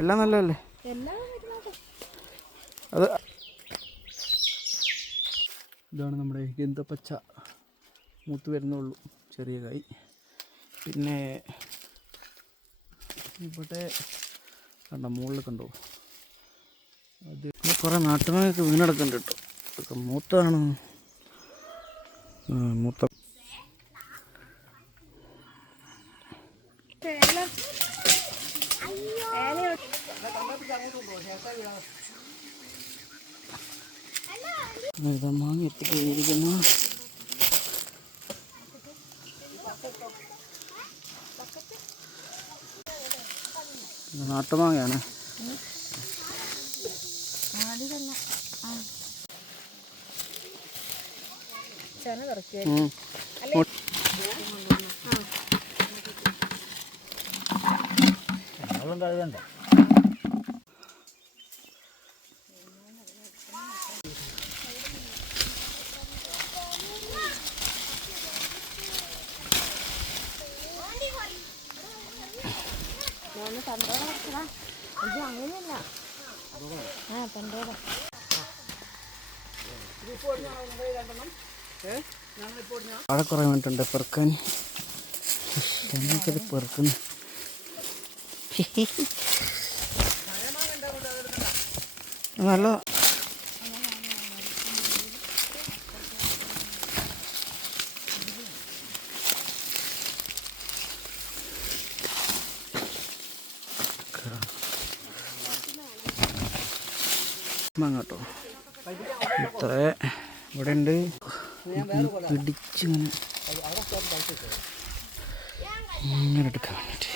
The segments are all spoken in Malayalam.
എല്ലാം നല്ലതല്ലേ? അത് ഇതാണ് നമ്മുടെ ഗന്ധപ്പച്ച മൂത്ത് വരുന്നുള്ളൂ, ചെറിയ കായ്. പിന്നെ ഇവിടെ കണ്ട മുകളിൽ കണ്ടോ, അത് കുറേ നാട്ടുമാങ്ങയൊക്കെ വീണെടുക്കുന്നുണ്ട് കേട്ടോ. ഇതൊക്കെ മൂത്താണ്, മൂത്ത മാങ്ങ എത്തിക്കഴിഞ്ഞിരിക്കുന്നു. നാട്ടുമാങ്ങയാണ്. അവിടെ കുറേ വേണ്ടിട്ടുണ്ട് പെറുക്കാൻ. എന്നൊക്കെ പെറുക്കുന്നു. നല്ല മാങ്ങ കേട്ടോ. ഇത്ര ഇവിടെ ഉണ്ട്. പിടിച്ചിങ്ങനെ ഇങ്ങനെ എടുക്കാൻ വേണ്ടിയിട്ട്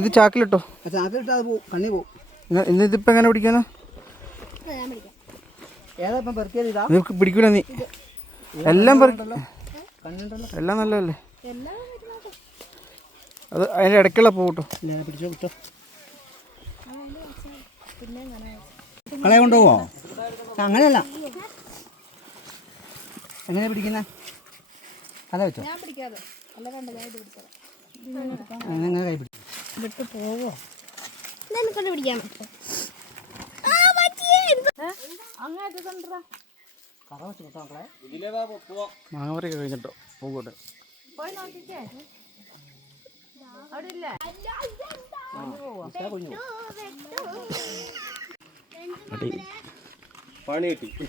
ഇത് ചാക്കിലിട്ടോ. കണ്ണി പോകും. ഇന്ന് ഇതിപ്പോൾ എങ്ങനെ പിടിക്കാനാ? പിടിക്കൂല നീ. എല്ലാം എല്ലാം നല്ലതല്ലേ? അത് അതിൻ്റെ ഇടയ്ക്കുള്ള പോകട്ടോ. പിടിച്ചോ കിട്ടോ. കളയെ കൊണ്ടുപോവോ? അങ്ങനെയല്ല, എങ്ങനെ പിടിക്കുന്ന കല വെച്ചോ. അങ്ങനെ കൈ പിടിച്ചു പോവോ? മാങ്ങാപ്പറിയൊക്കെ കഴിഞ്ഞിട്ടോ പോകട്ടെ. പണി കിട്ടി.